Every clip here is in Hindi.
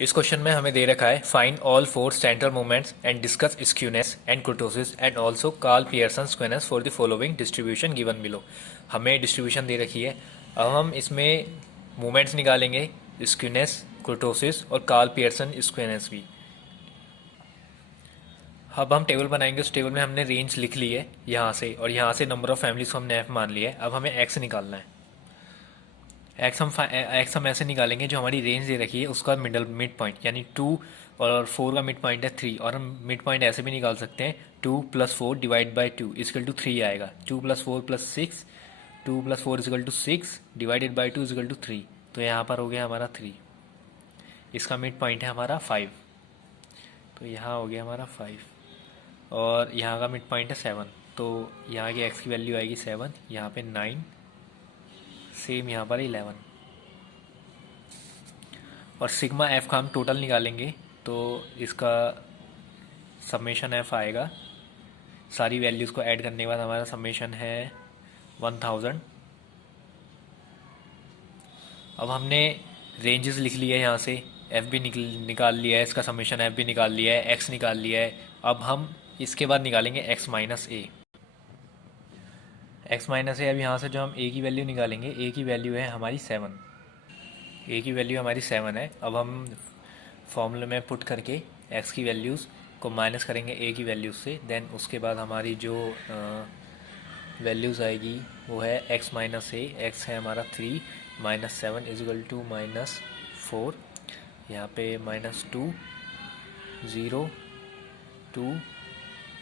इस क्वेश्चन में हमें दे रखा है find all four central moments and discuss skewness and kurtosis and also Karl Pearson skewness for the following distribution given below. हमें डिस्ट्रीब्यूशन दे रखी है। अब हम इसमें मोमेंट्स निकालेंगे, स्क्यूनेस, कुर्टोसिस और कार्ल पियर्सन स्क्वेनेस भी। अब हम टेबल बनाएंगे। उस टेबल में हमने रेंज लिख ली है यहाँ से, और यहाँ से नंबर ऑफ फैमिलीज को हमने एफ मान लिया है। अब हमें एक्स निकालना है। एक्स हम ऐसे निकालेंगे, जो हमारी रेंज दे रखी है उसका मिड पॉइंट यानी 2 और 4 का मिड पॉइंट है 3, और हम मिड पॉइंट ऐसे भी निकाल सकते हैं 2 + 4 डिवाइड बाई 2 इजकल टू 3 आएगा। 2 + 4 + 6, 2 + 4 is equal to 6 divided by 2 is equal to 3। तो यहाँ पर हो गया हमारा 3। इसका मिड पॉइंट है हमारा 5, तो यहाँ हो गया हमारा 5। और यहाँ का मिड पॉइंट है 7, तो यहाँ की एक्स की वैल्यू आएगी 7, यहाँ पे 9, सेम यहाँ पर 11। और सिग्मा एफ का हम टोटल निकालेंगे, तो इसका समेशन एफ आएगा। सारी वैल्यूज़ को ऐड करने के बाद हमारा समेशन है 1000। अब हमने रेंजेस लिख लिया है यहाँ से, एफ भी निकाल लिया है, इसका समेशन एफ भी निकाल लिया है, एक्स निकाल लिया है। अब हम इसके बाद निकालेंगे एक्स माइनस ए। एक्स माइनस ए, अब यहाँ से जो हम ए की वैल्यू निकालेंगे, ए की वैल्यू है हमारी 7। ए की वैल्यू हमारी 7 है। अब हम फॉर्मूले में पुट करके एक्स की वैल्यूज़ को माइनस करेंगे ए की वैल्यूज़ से। देन उसके बाद हमारी जो वैल्यूज़ आएगी वो है एक्स माइनस ए। एक्स है हमारा 3 - 7 इजल टू -4। यहाँ पे -2, 0, 2,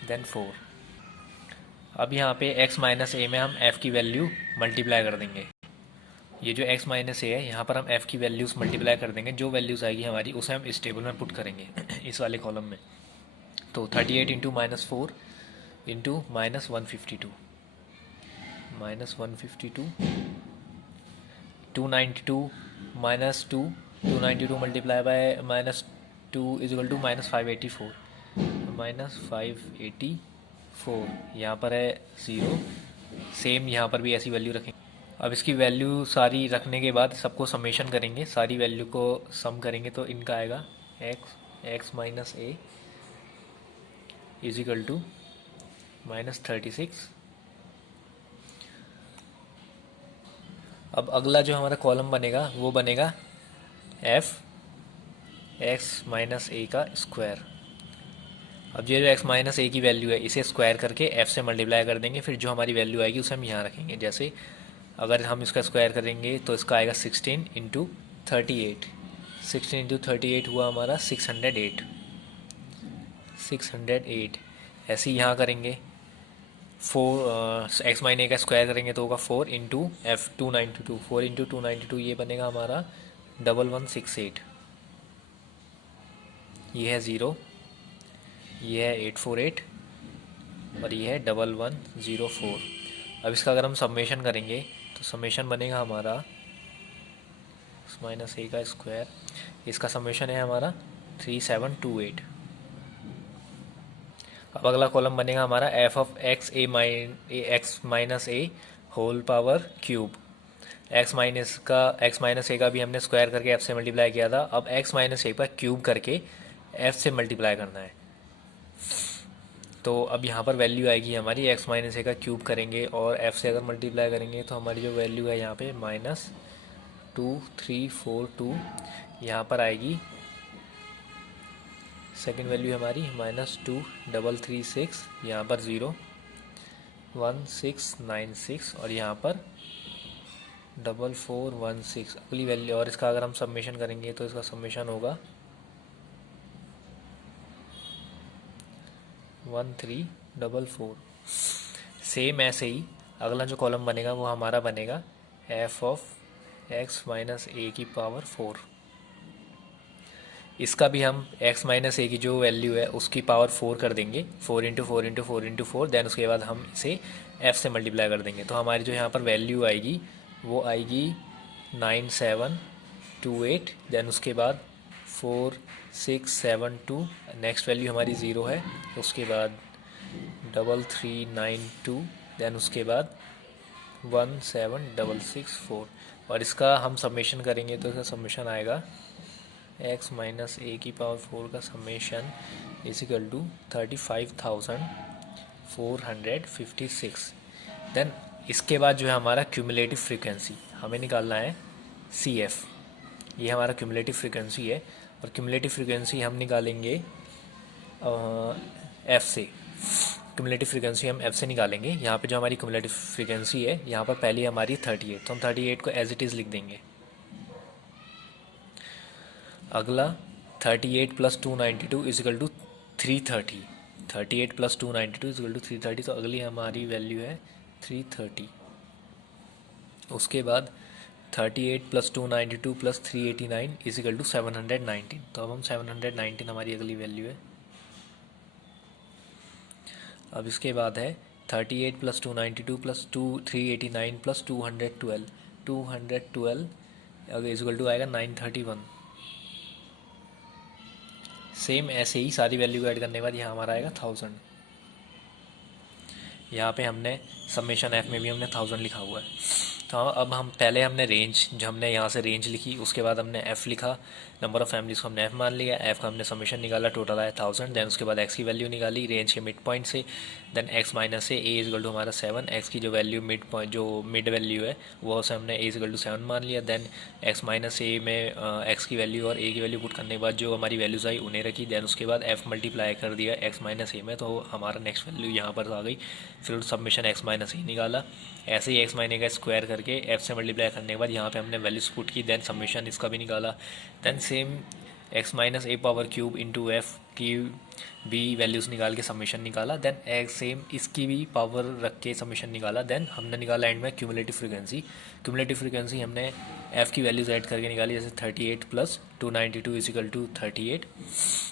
देन 4। अब यहाँ पे x माइनस ए में हम f की वैल्यू मल्टीप्लाई कर देंगे। ये जो x माइनस ए है, यहाँ पर हम f की वैल्यूज़ मल्टीप्लाई कर देंगे। जो वैल्यूज़ आएगी हमारी उसे हम इस टेबल में पुट करेंगे इस वाले कॉलम में। तो 38 into -4 into -152, -152, 292 -2, 292 multiply by -2 is equal to -584, -584। यहाँ पर है 0। सेम यहाँ पर भी ऐसी वैल्यू रखेंगे। अब इसकी वैल्यू सारी रखने के बाद सबको समेशन करेंगे, सारी वैल्यू को सम करेंगे, तो इनका आएगा x minus a is equal to -36। अब अगला जो हमारा कॉलम बनेगा वो बनेगा एफ एक्स माइनस ए का स्क्वायर। अब ये जो एक्स माइनस ए की वैल्यू है इसे स्क्वायर करके एफ से मल्टीप्लाई कर देंगे। फिर जो हमारी वैल्यू आएगी उसे हम यहाँ रखेंगे। जैसे अगर हम इसका स्क्वायर करेंगे तो इसका आएगा 16 इंटू 38। 16 इंटू 38 हुआ हमारा 608। 608 ऐसे ही यहाँ करेंगे। 4 एक्स माइनस ए का स्क्वायर करेंगे तो होगा 4 इंटू एफ 292। 4 इंटू 292 ये बनेगा हमारा 1168। ये है 0, ये है 848 और ये है 1104। अब इसका अगर हम समेशन करेंगे तो समेशन बनेगा हमारा माइनस ए का स्क्वायर, इसका समेशन है हमारा 3728। अब अगला कॉलम बनेगा हमारा F of X X minus A whole power cube. X minus A का भी हमने स्क्वायर करके एफ से मल्टीप्लाई किया था। अब एक्स माइनस ए का क्यूब करके एफ से मल्टीप्लाई करना है। तो अब यहाँ पर वैल्यू आएगी हमारी, एक्स माइनस ए का क्यूब करेंगे और एफ से अगर मल्टीप्लाई करेंगे तो हमारी जो वैल्यू है यहाँ पे -2342 यहाँ पर आएगी। सेकंड वैल्यू हमारी -2336, यहाँ पर 0, 1696 और यहाँ पर 4416 अगली वैल्यू। और इसका अगर हम समेशन करेंगे तो इसका समेशन होगा 1344। सेम ऐसे ही अगला जो कॉलम बनेगा वो हमारा बनेगा एफ ऑफ एक्स माइनस ए की पावर 4। इसका भी हम एक्स माइनस ए की जो वैल्यू है उसकी पावर 4 कर देंगे। 4 इंटू 4 इंटू 4 इंटू 4। देन उसके बाद हम इसे एफ से मल्टीप्लाई कर देंगे। तो हमारी जो यहाँ पर वैल्यू आएगी वो आएगी 9728। देन उसके बाद 4672। नेक्स्ट वैल्यू हमारी 0 है। उसके बाद 3392। देन उसके बाद 17664। और इसका हम समेशन करेंगे तो इसका समेशन आएगा एक्स माइनस ए की पावर 4 का summation is equal to 35,456। Then इसके बाद जो है हमारा क्यूमुलेटिव फ्रीक्वेंसी हमें निकालना है सी एफ। ये हमारा क्यूमुलेटिव फ्रीक्वेंसी है और क्यूमुलेटिव फ्रीक्वेंसी हम निकालेंगे एफ से। क्यूमुलेटिव फ्रीक्वेंसी हम एफ से निकालेंगे। यहाँ पे जो हमारी क्यूमुलेटिव फ्रीक्वेंसी है यहाँ पर पहली हमारी 38, तो हम 38 को एज इट इज़ लिख देंगे। अगला 38 plus 292 is equal to 330। 38 plus 292 is equal to 330, तो अगली हमारी वैल्यू है 330। उसके बाद 38 प्लस 292 प्लस 389 इजिकल टू 719। तो अब हम 719 हमारी अगली वैल्यू है। अब इसके बाद है 38 प्लस 292 प्लस 389 प्लस 212 अगर इजिकल टू आएगा 931। सेम ऐसे ही सारी वैल्यू को ऐड करने के बाद यहाँ हमारा आएगा 1000। यहाँ पे हमने समेशन एफ में भी हमने 1000 लिखा हुआ है। तो अब हम पहले हमने रेंज, जो हमने यहाँ से रेंज लिखी, उसके बाद हमने एफ़ लिखा, नंबर ऑफ़ फैमिलीज़ को हमने एफ़ मान लिया, एफ़ का हमने समेशन निकाला, टोटल आया 1000। देन उसके बाद एक्स की वैल्यू निकाली रेंज के मिड पॉइंट से। देन एक्स माइनस से ए इजगल टू हमारा 7, एक्स की जो वैल्यू मिड पॉइंट जो मिड वैल्यू है वो से हमने ए इजगल टू 7 मान लिया। देन एक्स माइनस ए में एक्स की वैल्यू और ए की वैल्यू पुट करने के बाद जो हमारी वैल्यूज़ आई उन्हें रखी। देन उसके बाद एफ़ मल्टीप्लाई कर दिया एक्स माइनस ए में, तो हमारा नेक्स्ट वैल्यू यहाँ पर आ गई। फिर सबमिशन एक्स माइनस ए निकाला, ऐसे ही एक्स माइनस का स्क्वायर करके एफ से मल्टीप्लाई करने के बाद यहाँ पे हमने वैल्यूज पुट की। देन सबमिशन इसका भी निकाला। देन सेम एक्स माइनस ए पावर क्यूब इंटू एफ की भी वैल्यूज़ निकाल के सबमिशन निकाला। देन एक्स सेम इसकी भी पावर रख के सबमिशन निकाला। देन हमने निकाला एंड में क्यूमुलेटिव फ्रीक्वेंसी। क्यूमुलेटिव फ्रीक्वेंसी हमने एफ़ की वैल्यूज़ ऐड करके निकाली, जैसे 38 प्लस 292 इजिकल टू 38।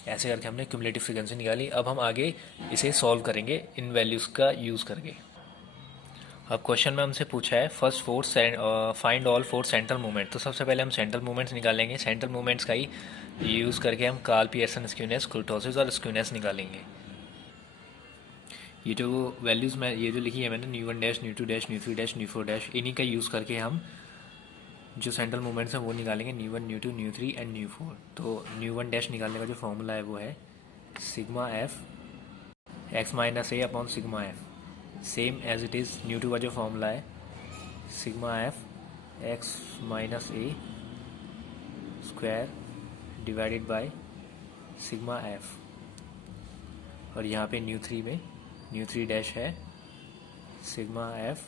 ऐसे करके हमने क्यूमुलेटिव फ्रीक्वेंसी निकाली। अब हम आगे इसे सॉल्व करेंगे इन वैल्यूज़ का यूज़ करके। अब क्वेश्चन में हमसे पूछा है first force find all four central movement. तो सबसे पहले हम सेंट्रल मूवमेंट्स निकालेंगे। सेंट्रल मूवमेंट्स का ही यूज़ करके हम कार्ल पियर्सन स्क्यूनेस, कुर्टोसिस और स्क्यूनेस निकालेंगे। ये जो वैल्यूज़ मैं ये जो लिखी है मैंने new 1 dash, new 2 dash, new 3 dash, new 4 dash, इन्हीं का यूज़ करके हम जो सेंट्रल मूवमेंट्स हैं वो निकालेंगे, new 1, new 2, new 3 and new 4। तो न्यू 1 डैश निकालने का जो फॉर्मूला है वो है sigma F x minus A upon sigma f. Same as it is mu 2 का जो फॉर्मूला है sigma F x minus a square divided by sigma f. और यहाँ पे न्यू 3 में न्यू 3 डैश है सिग्मा एफ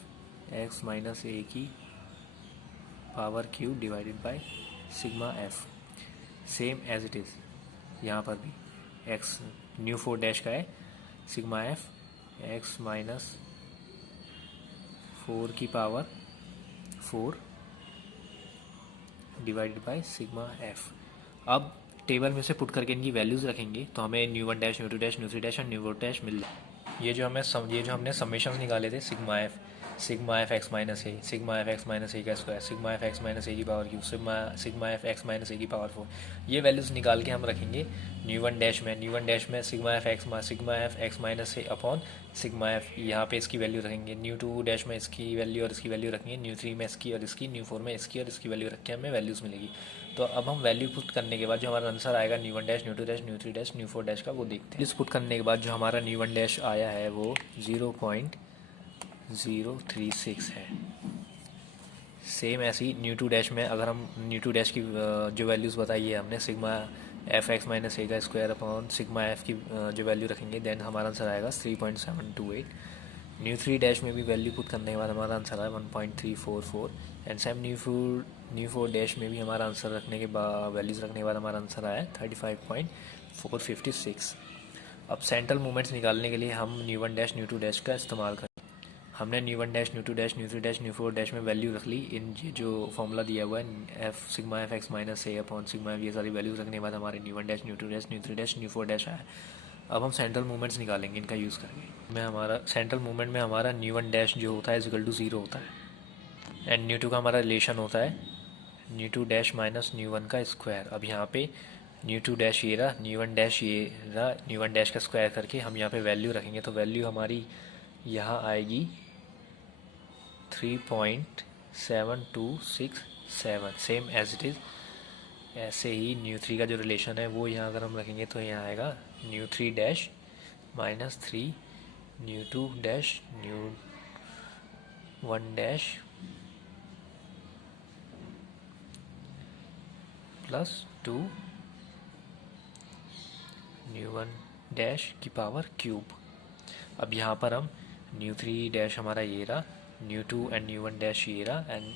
एक्स माइनस ए की power cube divided by sigma f. Same as it is यहाँ पर भी एक्स न्यू 4 डैश का है सिग्मा एफ एक्स माइनस 4 की power 4 divided by sigma F. अब टेबल में से पुट करके इनकी वैल्यूज़ रखेंगे तो हमें new 1 dash, new 2 dash, new 3 dash और न्यू 4 डैश मिल जाए। ये जो हमने समेशंस निकाले थे sigma F x minus A, sigma F x minus A का square, sigma F x minus ए की power cube, sigma F x minus ए की पावर 4, ये वैल्यूज़ निकाल के हम रखेंगे न्यू 1 डैश में। न्यू 1 डैश में सिग्मा एफ एक्स माइनस ए अपॉन सिग्मा एफ, यहाँ पे इसकी वैल्यू रखेंगे। न्यू 2 डैश में इसकी वैल्यू और इसकी वैल्यू रखेंगे, न्यू 3 में इसकी और इसकी, न्यू 4 में इसकी और इसकी वैल्यू रख के हमें वैल्यूज़ मिलेगी। तो अब हम वैल्यू पुट करने के बाद जो हमारा आंसर आएगा new 1 dash, new 2 dash, new 3 dash, new 4 dash का, वो देखते हैं। इस पुट करने के बाद जो हमारा न्यू 1 डैश आया है वो 0.036 है। सेम ऐसे ही न्यू 2 डैश में अगर हम न्यू 2 डैश की जो वैल्यूज़ बताई है हमने sigma F x minus A का स्क्वायर अपॉन सिग्मा एफ की जो वैल्यू रखेंगे देन हमारा आंसर आएगा 3.728। न्यू 3 डैश में भी वैल्यू पुट करने के बाद हमारा आंसर आया 1.344। एंड सेम न्यू 4 डैश में भी हमारा आंसर रखने के बाद वैल्यूज़ रखने के बाद हमारा आंसर आया 35.456। अब सेंट्रल मूवमेंट्स निकालने के लिए हम न्यू 1 डैश, न्यू 2 डैश का इस्तेमाल करें। हमने new 1 dash, new 2 dash, new 3 dash, new 4 dash में वैल्यू रख ली। इन जो फॉर्मूला दिया हुआ है F sigma F x minus ए अपॉन सिग्मा एफ, ये सारी वैल्यूज़ रखने के बाद हमारे new 1 dash, new 2 dash, new 3 dash, new 4 dash आया। अब हम सेंट्रल मूवमेंट्स निकालेंगे इनका यूज़ करके। में हमारा सेंट्रल मूवमेंट में हमारा न्यू 1 डैश जो होता है इक्वल टू 0 होता है एंड न्यू 2 का हमारा रिलेशन होता है न्यू 2 डैश माइनस न्यू 1 का स्क्वायर। अब यहाँ पे न्यू 2 डैश ये रहा, न्यू 1 डैश ये रहा, न्यू 1 डैश का स्क्वायर करके हम यहाँ पे वैल्यू रखेंगे तो वैल्यू हमारी यहाँ आएगी 3.7267। सेम एज इट इज़ ऐसे ही न्यू 3 का जो रिलेशन है वो यहाँ अगर हम रखेंगे तो यहाँ आएगा new 3 dash -3 new 2 dash new 1 dash +2 new 1 dash की पावर क्यूब। अब यहाँ पर हम न्यू 3 डैश हमारा ये रहा, न्यू 2 एंड न्यू 1 डैश ये रहा, एंड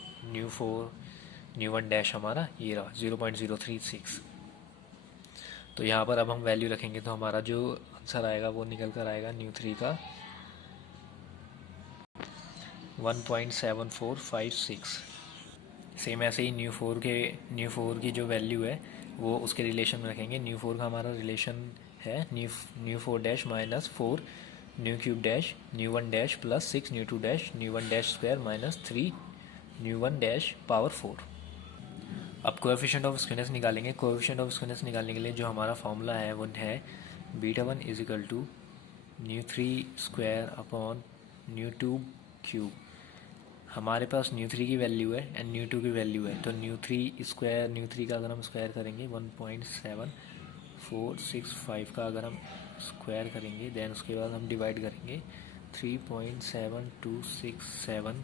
न्यू 1 डैश हमारा ये रहा 0.036। तो यहाँ पर अब हम वैल्यू रखेंगे तो हमारा जो आंसर आएगा वो निकल कर आएगा न्यू 3 का 1.7456। सेम ऐसे ही न्यू 4 की जो वैल्यू है वो उसके रिलेशन में रखेंगे। न्यू 4 का हमारा रिलेशन है new 4 dash -4 new 3 dash new 1 dash +6 new 2 dash new 1 dash square -3 new 1 dash power 4। अब कोएफिशिएंट ऑफ स्क्यूनेस निकालेंगे। कोएफिशिएंट ऑफ स्क्यूनेस निकालने के लिए जो हमारा फॉर्मूला है वो है β1 = new 3 square upon new 2 cube. हमारे पास न्यू 3 की वैल्यू है एंड न्यू 2 की वैल्यू है, तो न्यू 3 का अगर हम स्क्वायर करेंगे 1.7465 का अगर हम स्क्वायर करेंगे, देन उसके बाद हम डिवाइड करेंगे 3.7267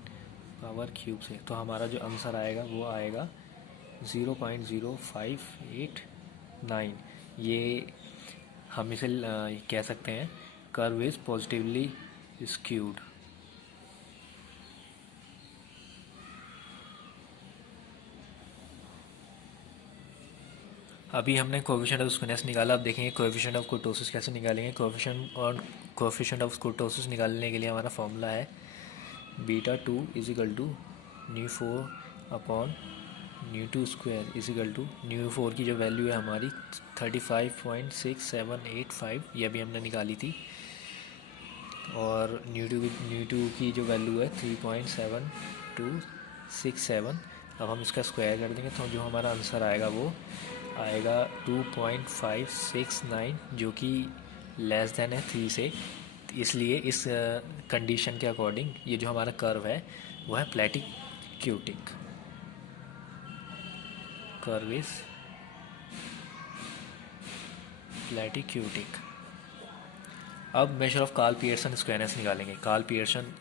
पावर क्यूब से, तो हमारा जो आंसर आएगा वो आएगा 0.0589। ये हम इसे कह सकते हैं कर्व इज़ पॉजिटिवली स्क्यूड। अभी हमने कोएफिशिएंट ऑफ स्क्यूनेस निकाला। अब देखेंगे कोएफिशिएंट ऑफ कुर्टोसिस कैसे निकालेंगे। कोएफिशिएंट ऑफ कुर्टोसिस निकालने के लिए हमारा फॉर्मूला है β2 = new 4 upon new 2 square new 4 की जो वैल्यू है हमारी 35.6785, ये अभी हमने निकाली थी, और न्यू 2 की जो वैल्यू है 3.7267। अब हम इसका स्क्वायर कर देंगे तो जो हमारा आंसर आएगा वो आएगा 2.569, जो कि लेस देन है 3 से। इसलिए इस कंडीशन के अकॉर्डिंग ये जो हमारा कर्व है वो है प्लेटिक्यूटिक। Curve is platykurtic. अब measure of Karl Pearson skewness निकालेंगे। कार्ल पियर्सन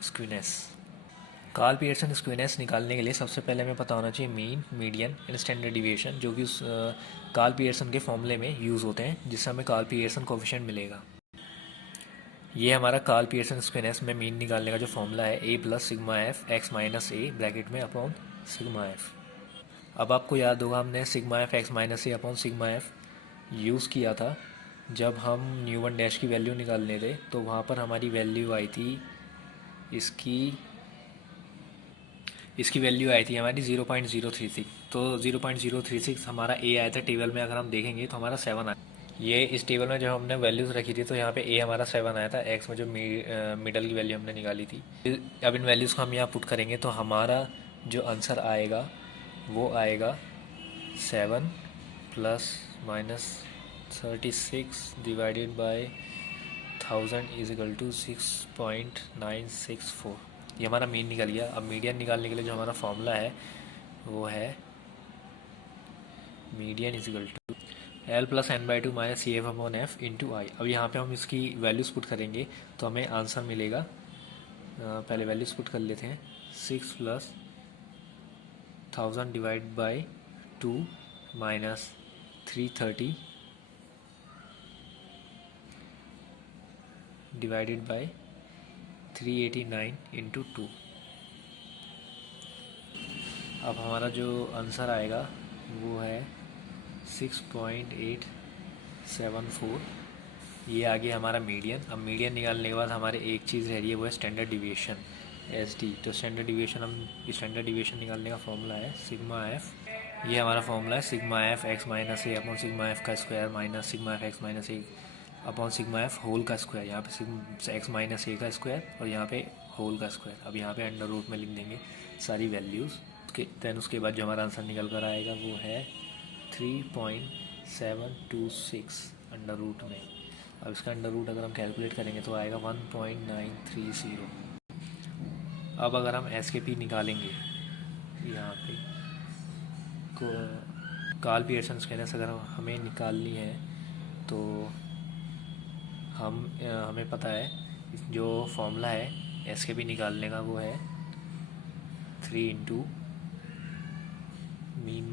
स्क्वेनेस निकालने के लिए सबसे पहले हमें पता होना चाहिए mean, median and standard deviation, जो कि उस कार्ल पियर्सन के फॉर्मूले में यूज़ होते हैं, जिससे हमें कार्ल पियर्सन कोएफिशिएंट मिलेगा। ये हमारा कार्ल पियर्सन स्क्वेनेस में मीन निकालने का जो फॉर्मूला है a + sigma f x - a bracket में अपॉन सिग्मा f। अब आपको याद होगा हमने sigma f x - a upon sigma f use किया था जब हम न्यू 1 डैश की वैल्यू निकालने थे, तो वहाँ पर हमारी वैल्यू आई थी इसकी वैल्यू आई थी हमारी 0.036। तो 0.036 हमारा a आया था टेबल में। अगर हम देखेंगे तो हमारा 7 आया। ये इस टेबल में जो हमने वैल्यूज़ रखी थी, तो यहाँ पे a हमारा 7 आया था, x में जो मिडल की वैल्यू हमने निकाली थी। अब इन वैल्यूज़ को हम यहाँ पुट करेंगे तो हमारा जो आंसर आएगा वो आएगा 7 ±36 डिवाइडेड बाय 1000 = 6.964। ये हमारा मीन निकल गया। अब मीडियन निकालने के लिए जो हमारा फॉर्मूला है वो है median = L + n/2 - CF/F × I। अब यहाँ पे हम इसकी वैल्यूज़ पुट करेंगे तो हमें आंसर मिलेगा। पहले वैल्यूज़ पुट कर लेते हैं। 6 + 1000 डिवाइड बाय 2 -330 डिवाइडेड बाय 389 × 2। अब हमारा जो आंसर आएगा वो है 6.874। ये आगे हमारा मीडियन। अब मीडियन निकालने के बाद हमारे एक चीज़ रह रही है वो है स्टैंडर्ड डिविएशन SD। तो स्टैंडर्ड डिविएशन निकालने का फॉर्मूला है सिग्मा f। ये हमारा फॉर्मूला है sigma f x - a upon sigma f का square minus sigma f x - a upon sigma f whole का स्क्वायर। यहाँ पे x - a का स्क्वायर और यहाँ पे होल का स्क्वायर। अब यहाँ पे अंडर रूट में लिख देंगे सारी वैल्यूज़। दैन उसके बाद जो हमारा आंसर निकल कर आएगा वो है 3.726 अंडर रूट में। अब इसका अंडर रूट अगर हम कैलकुलेट करेंगे तो आएगा 1.930। अब अगर हम S के P निकालेंगे यहाँ पे कार्ल पियर्सन स्क्वायरनेस अगर हमें निकालनी है तो हमें पता है जो फॉर्मूला है एस के भी निकालने का, वो है 3 into mean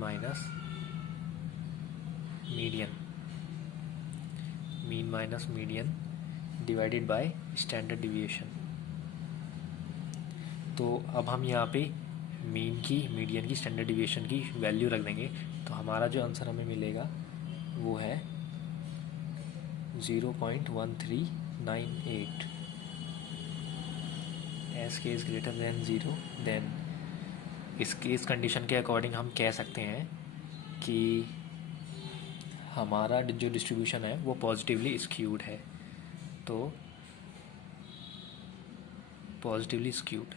minus median divided by standard deviation. तो अब हम यहाँ पे मीन की, मीडियन की, स्टैंडर्ड डिविएशन की वैल्यू रख देंगे, तो हमारा जो आंसर हमें मिलेगा वो है 0.1398। S K is greater than zero, then इस कंडीशन के अकॉर्डिंग हम कह सकते हैं कि हमारा जो डिस्ट्रीब्यूशन है वो पॉजिटिवली स्क्यूड है। तो पॉजिटिवली स्क्यूड